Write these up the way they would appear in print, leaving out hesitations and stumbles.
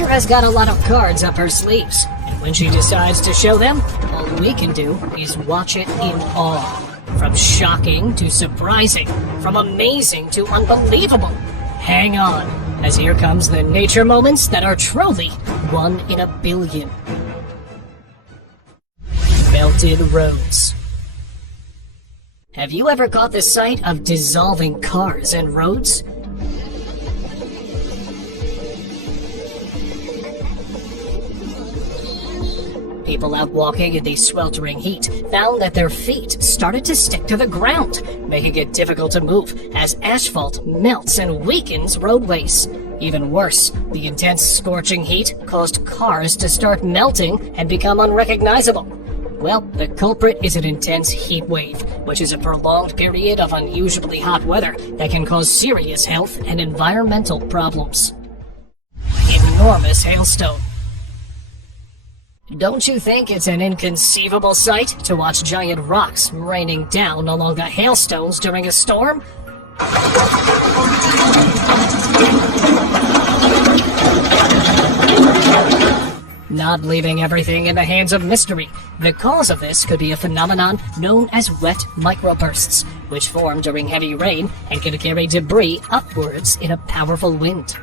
Nature has got a lot of cards up her sleeves, and when she decides to show them, all we can do is watch it in awe. From shocking to surprising, from amazing to unbelievable. Hang on, as here comes the nature moments that are truly 1 in a billion. Melted roads. Have you ever caught the sight of dissolving cars and roads? People out walking in the sweltering heat found that their feet started to stick to the ground, making it difficult to move as asphalt melts and weakens roadways. Even worse, the intense scorching heat caused cars to start melting and become unrecognizable. Well, the culprit is an intense heat wave, which is a prolonged period of unusually hot weather that can cause serious health and environmental problems. Enormous hailstone. Don't you think it's an inconceivable sight to watch giant rocks raining down along the hailstones during a storm? Not leaving everything in the hands of mystery, the cause of this could be a phenomenon known as wet microbursts, which form during heavy rain and can carry debris upwards in a powerful wind.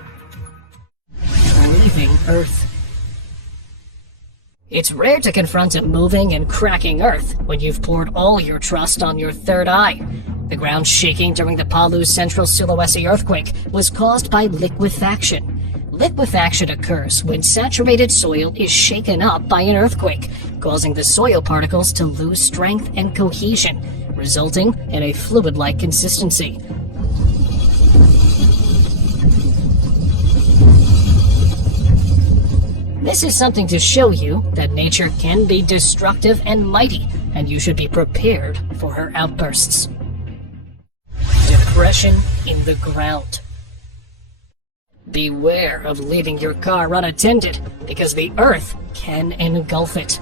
Leaving Earth. It's rare to confront a moving and cracking Earth when you've poured all your trust on your third eye. The ground shaking during the Palu Central Sulawesi earthquake was caused by liquefaction. Liquefaction occurs when saturated soil is shaken up by an earthquake, causing the soil particles to lose strength and cohesion, resulting in a fluid-like consistency. This is something to show you that nature can be destructive and mighty, and you should be prepared for her outbursts. Depression in the ground. Beware of leaving your car unattended, because the earth can engulf it.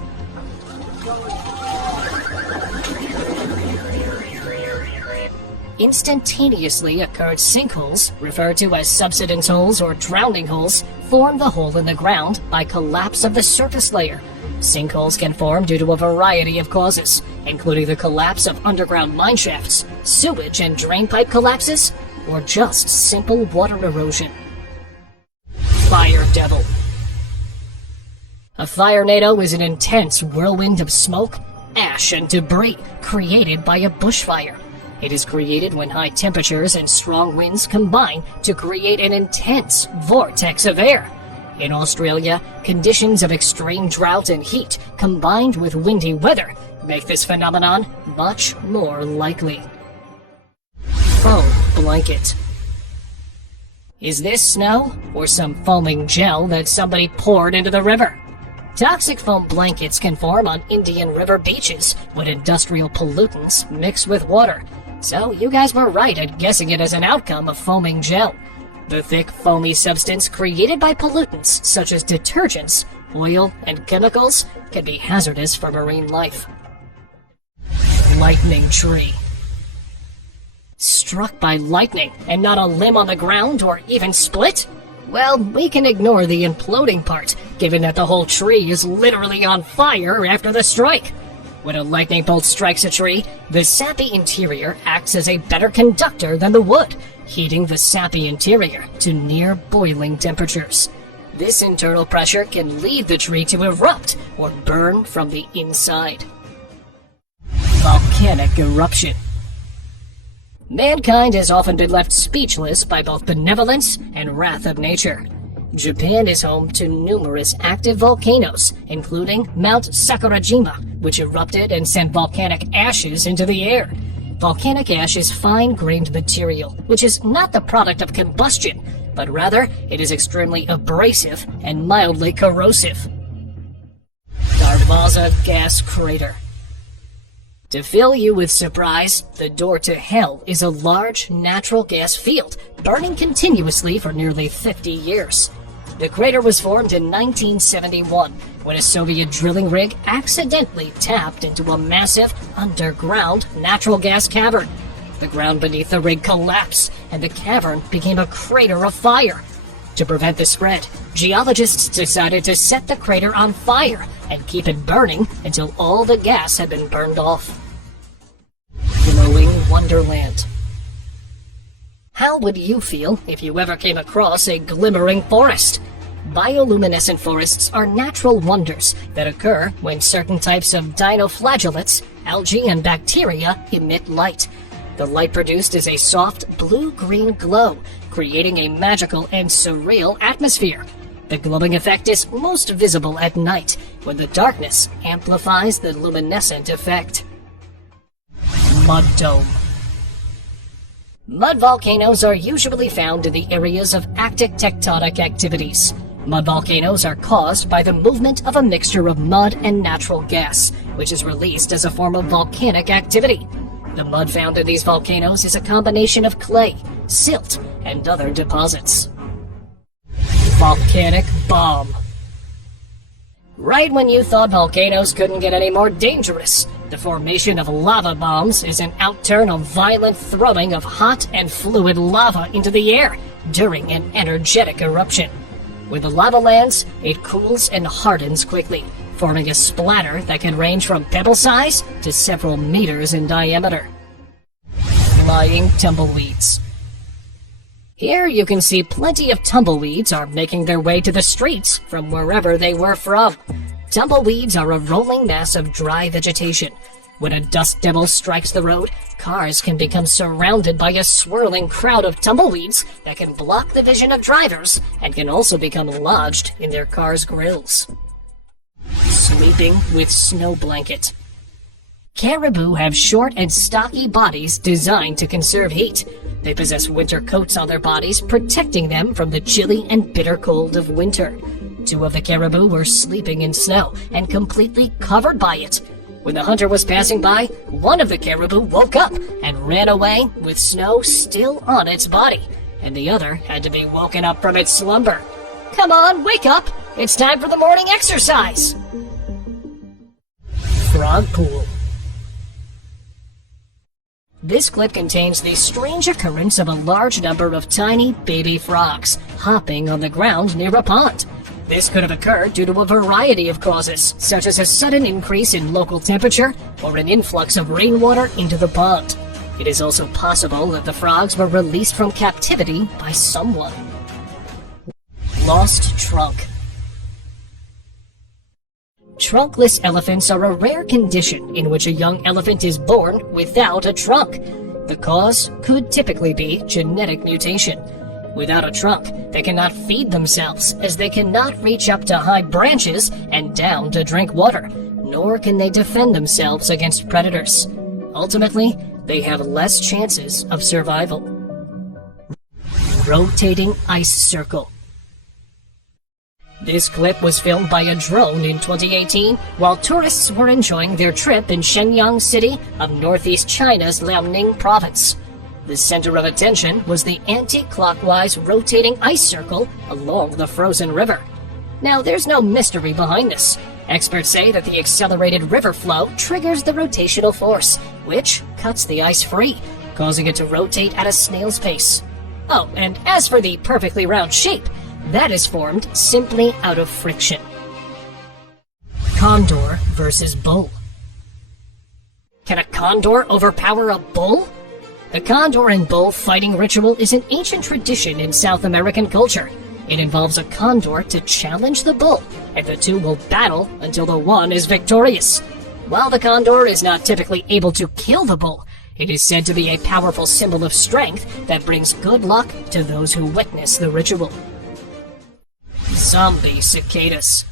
Instantaneously occurred sinkholes, referred to as subsidence holes or drowning holes, form the hole in the ground by collapse of the surface layer. Sinkholes can form due to a variety of causes, including the collapse of underground mine shafts, sewage and drain pipe collapses, or just simple water erosion. Fire Devil. A firenado is an intense whirlwind of smoke, ash, and debris created by a bushfire. It is created when high temperatures and strong winds combine to create an intense vortex of air. In Australia, conditions of extreme drought and heat combined with windy weather make this phenomenon much more likely. Foam blanket. Is this snow or some foaming gel that somebody poured into the river? Toxic foam blankets can form on Indian River beaches when industrial pollutants mix with water. So you guys were right at guessing it as an outcome of foaming gel. The thick, foamy substance created by pollutants such as detergents, oil, and chemicals can be hazardous for marine life. Lightning tree. Struck by lightning and not a limb on the ground or even split? Well, we can ignore the imploding part, given that the whole tree is literally on fire after the strike. When a lightning bolt strikes a tree, the sappy interior acts as a better conductor than the wood, heating the sappy interior to near boiling temperatures. This internal pressure can lead the tree to erupt or burn from the inside. Volcanic eruption. Mankind has often been left speechless by both benevolence and wrath of nature. Japan is home to numerous active volcanoes, including Mount Sakurajima, which erupted and sent volcanic ashes into the air. Volcanic ash is fine-grained material, which is not the product of combustion, but rather it is extremely abrasive and mildly corrosive. Darvaza Gas Crater. To fill you with surprise, the door to hell is a large natural gas field, burning continuously for nearly 50 years. The crater was formed in 1971, when a Soviet drilling rig accidentally tapped into a massive, underground natural gas cavern. The ground beneath the rig collapsed, and the cavern became a crater of fire. To prevent the spread, Geologists decided to set the crater on fire and keep it burning until all the gas had been burned off. Glowing Wonderland. How would you feel if you ever came across a glimmering forest? Bioluminescent forests are natural wonders that occur when certain types of dinoflagellates, algae, and bacteria emit light. The light produced is a soft blue-green glow, creating a magical and surreal atmosphere. The glowing effect is most visible at night, when the darkness amplifies the luminescent effect. Mud Dome. Mud volcanoes are usually found in the areas of active tectonic activities. Mud volcanoes are caused by the movement of a mixture of mud and natural gas, which is released as a form of volcanic activity. The mud found in these volcanoes is a combination of clay, silt, and other deposits. Volcanic bomb. Right when you thought volcanoes couldn't get any more dangerous, the formation of lava bombs is an outturn of violent throwing of hot and fluid lava into the air during an energetic eruption. When the lava lands, it cools and hardens quickly, forming a splatter that can range from pebble size to several meters in diameter. Flying tumbleweeds. Here you can see plenty of tumbleweeds are making their way to the streets from wherever they were from. Tumbleweeds are a rolling mass of dry vegetation. When a dust devil strikes the road, cars can become surrounded by a swirling crowd of tumbleweeds that can block the vision of drivers and can also become lodged in their cars' grills. Sleeping with snow blanket. Caribou have short and stocky bodies designed to conserve heat. They possess winter coats on their bodies, protecting them from the chilly and bitter cold of winter. 2 of the caribou were sleeping in snow and completely covered by it. When the hunter was passing by, one of the caribou woke up and ran away with snow still on its body, and the other had to be woken up from its slumber. Come on, wake up! It's time for the morning exercise! Frog pool. This clip contains the strange occurrence of a large number of tiny baby frogs hopping on the ground near a pond. This could have occurred due to a variety of causes, such as a sudden increase in local temperature or an influx of rainwater into the pond. It is also possible that the frogs were released from captivity by someone. Lost trunk. Trunkless elephants are a rare condition in which a young elephant is born without a trunk. The cause could typically be genetic mutation. Without a trunk, they cannot feed themselves, as they cannot reach up to high branches and down to drink water, nor can they defend themselves against predators. Ultimately, they have less chances of survival. Rotating ice circle. This clip was filmed by a drone in 2018 while tourists were enjoying their trip in Shenyang City of northeast China's Liaoning province. The center of attention was the anti-clockwise rotating ice circle along the frozen river. Now, there's no mystery behind this. Experts say that the accelerated river flow triggers the rotational force, which cuts the ice free, causing it to rotate at a snail's pace. Oh, and as for the perfectly round shape, that is formed simply out of friction. Condor versus bull. Can a condor overpower a bull? The condor and bull fighting ritual is an ancient tradition in South American culture. It involves a condor to challenge the bull, and the two will battle until the one is victorious. While the condor is not typically able to kill the bull, it is said to be a powerful symbol of strength that brings good luck to those who witness the ritual. Zombie cicadas.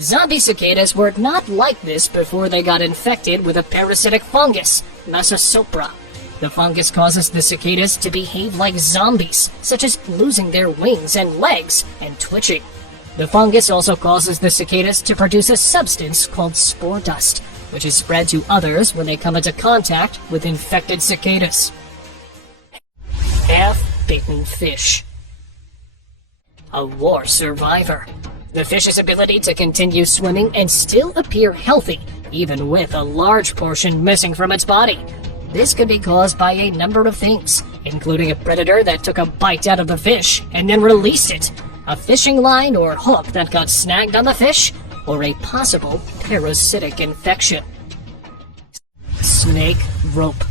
Zombie cicadas were not like this before they got infected with a parasitic fungus, Masasopra. The fungus causes the cicadas to behave like zombies, such as losing their wings and legs and twitching. The fungus also causes the cicadas to produce a substance called spore dust, which is spread to others when they come into contact with infected cicadas. Half-bitten fish. A war survivor. The fish's ability to continue swimming and still appear healthy, even with a large portion missing from its body. This could be caused by a number of things, including a predator that took a bite out of the fish and then released it, a fishing line or hook that got snagged on the fish, or a possible parasitic infection. Snake rope.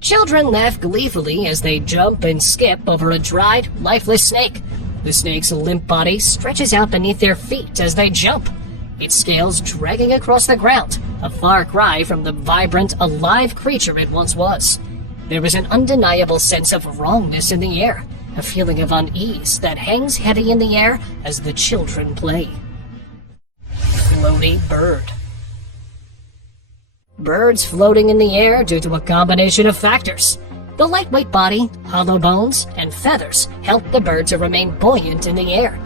Children laugh gleefully as they jump and skip over a dried, lifeless snake. The snake's limp body stretches out beneath their feet as they jump, its scales dragging across the ground, a far cry from the vibrant, alive creature it once was. There is an undeniable sense of wrongness in the air, a feeling of unease that hangs heavy in the air as the children play. Floaty bird. Birds floating in the air due to a combination of factors. The lightweight body, hollow bones, and feathers help the bird to remain buoyant in the air.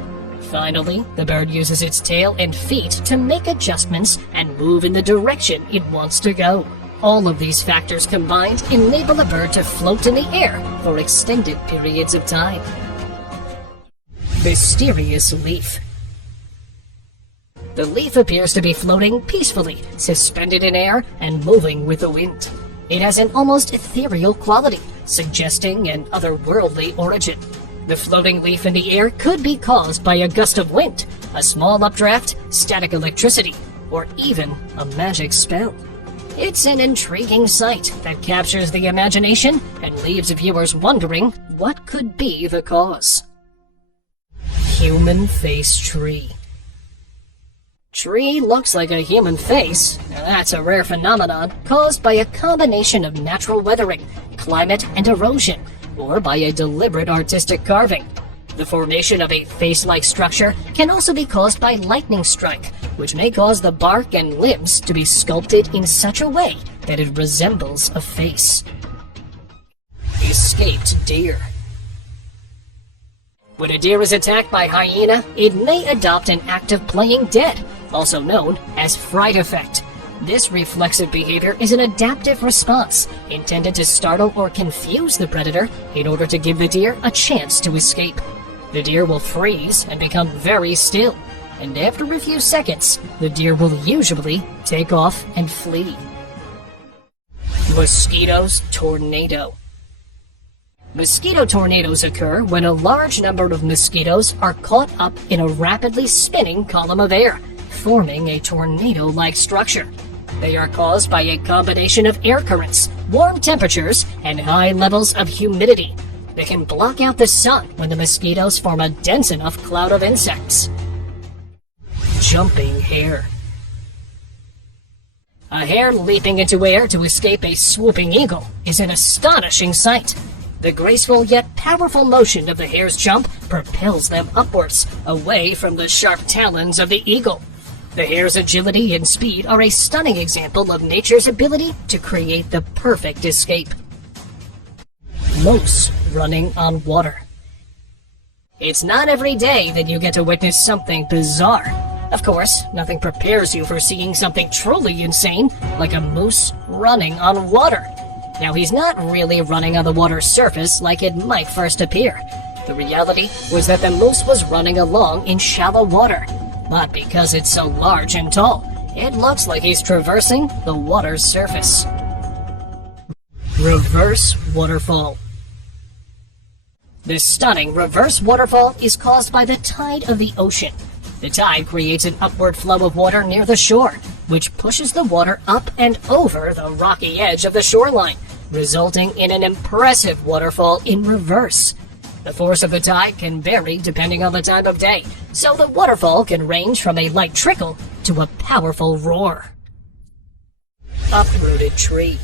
Finally, the bird uses its tail and feet to make adjustments and move in the direction it wants to go. All of these factors combined enable a bird to float in the air for extended periods of time. Mysterious leaf. The leaf appears to be floating peacefully, suspended in air and moving with the wind. It has an almost ethereal quality, suggesting an otherworldly origin. The floating leaf in the air could be caused by a gust of wind, a small updraft, static electricity, or even a magic spell. It's an intriguing sight that captures the imagination and leaves viewers wondering what could be the cause. Human face tree. Tree looks like a human face. Now that's a rare phenomenon caused by a combination of natural weathering, climate, and erosion, or by a deliberate artistic carving. The formation of a face-like structure can also be caused by lightning strike, which may cause the bark and limbs to be sculpted in such a way that it resembles a face. Escaped deer. When a deer is attacked by hyena, it may adopt an act of playing dead, also known as fright effect. This reflexive behavior is an adaptive response intended to startle or confuse the predator in order to give the deer a chance to escape. The deer will freeze and become very still, and after a few seconds, the deer will usually take off and flee. Mosquitoes tornado. Mosquito tornadoes occur when a large number of mosquitoes are caught up in a rapidly spinning column of air, forming a tornado-like structure. They are caused by a combination of air currents, warm temperatures, and high levels of humidity. They can block out the sun when the mosquitoes form a dense enough cloud of insects. Jumping hare. A hare leaping into air to escape a swooping eagle is an astonishing sight. The graceful yet powerful motion of the hare's jump propels them upwards, away from the sharp talons of the eagle. The hare's agility and speed are a stunning example of nature's ability to create the perfect escape. Moose running on water. It's not every day that you get to witness something bizarre. Of course, nothing prepares you for seeing something truly insane, like a moose running on water. Now, he's not really running on the water's surface like it might first appear. The reality was that the moose was running along in shallow water. But because it's so large and tall, it looks like he's traversing the water's surface. Reverse waterfall. This stunning reverse waterfall is caused by the tide of the ocean. The tide creates an upward flow of water near the shore, which pushes the water up and over the rocky edge of the shoreline, resulting in an impressive waterfall in reverse. The force of the tide can vary depending on the time of day, so the waterfall can range from a light trickle to a powerful roar. Uprooted tree.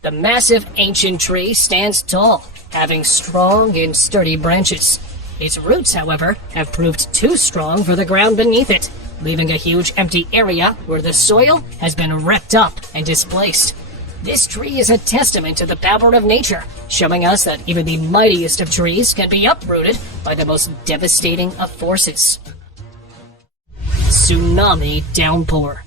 The massive ancient tree stands tall, having strong and sturdy branches. Its roots, however, have proved too strong for the ground beneath it, leaving a huge empty area where the soil has been wrecked up and displaced. This tree is a testament to the power of nature, showing us that even the mightiest of trees can be uprooted by the most devastating of forces. Tsunami downpour.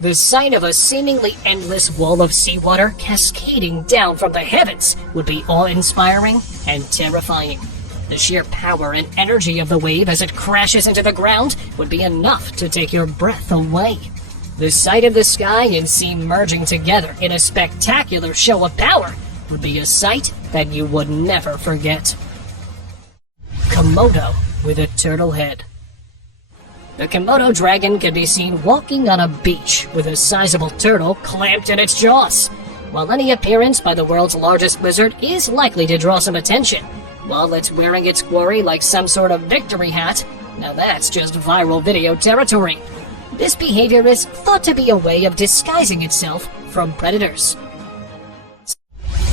The sight of a seemingly endless wall of seawater cascading down from the heavens would be awe-inspiring and terrifying. The sheer power and energy of the wave as it crashes into the ground would be enough to take your breath away. The sight of the sky and sea merging together in a spectacular show of power would be a sight that you would never forget. Komodo with a turtle head. The Komodo dragon can be seen walking on a beach with a sizable turtle clamped in its jaws. While any appearance by the world's largest lizard is likely to draw some attention, while it's wearing its quarry like some sort of victory hat, now that's just viral video territory. This behavior is thought to be a way of disguising itself from predators.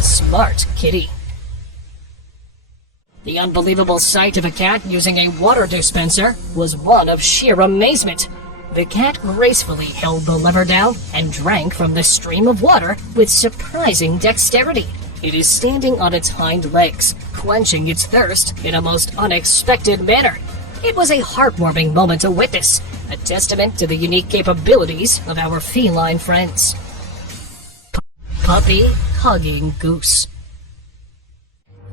Smart kitty. The unbelievable sight of a cat using a water dispenser was one of sheer amazement. The cat gracefully held the lever down and drank from the stream of water with surprising dexterity. It is standing on its hind legs, quenching its thirst in a most unexpected manner. It was a heartwarming moment to witness, a testament to the unique capabilities of our feline friends. Puppy hugging goose.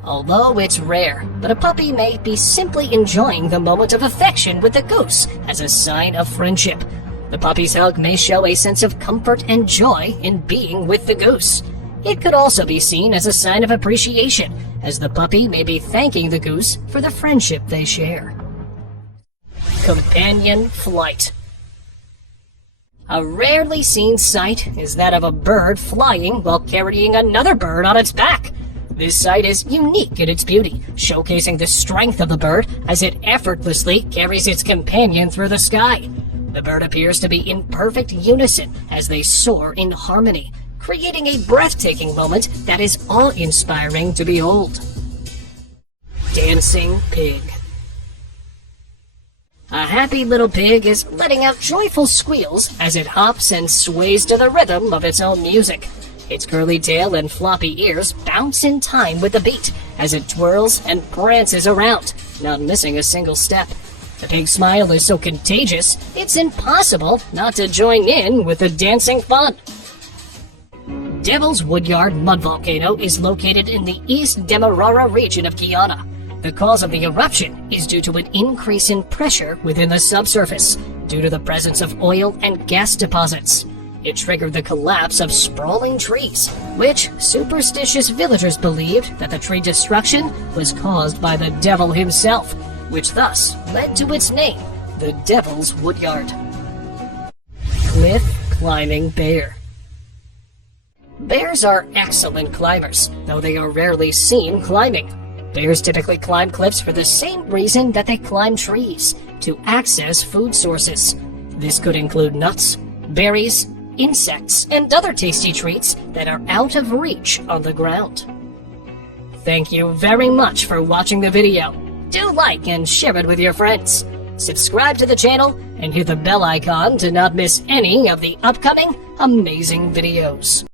Although it's rare, but a puppy may be simply enjoying the moment of affection with the goose as a sign of friendship. The puppy's hug may show a sense of comfort and joy in being with the goose. It could also be seen as a sign of appreciation, as the puppy may be thanking the goose for the friendship they share. Companion flight. A rarely seen sight is that of a bird flying while carrying another bird on its back. This sight is unique in its beauty, showcasing the strength of the bird as it effortlessly carries its companion through the sky. The bird appears to be in perfect unison as they soar in harmony, creating a breathtaking moment that is awe-inspiring to behold. Dancing pig. A happy little pig is letting out joyful squeals as it hops and sways to the rhythm of its own music. Its curly tail and floppy ears bounce in time with the beat as it twirls and prances around, not missing a single step. The pig's smile is so contagious, it's impossible not to join in with the dancing fun. Devil's Woodyard mud volcano is located in the East Demerara region of Guyana. The cause of the eruption is due to an increase in pressure within the subsurface due to the presence of oil and gas deposits. It triggered the collapse of sprawling trees, which superstitious villagers believed that the tree destruction was caused by the devil himself, which thus led to its name, the Devil's Woodyard. Cliff climbing bear. Bears are excellent climbers, though they are rarely seen climbing. Bears typically climb cliffs for the same reason that they climb trees, to access food sources. This could include nuts, berries, insects, and other tasty treats that are out of reach on the ground. Thank you very much for watching the video. Do like and share it with your friends. Subscribe to the channel and hit the bell icon to not miss any of the upcoming amazing videos.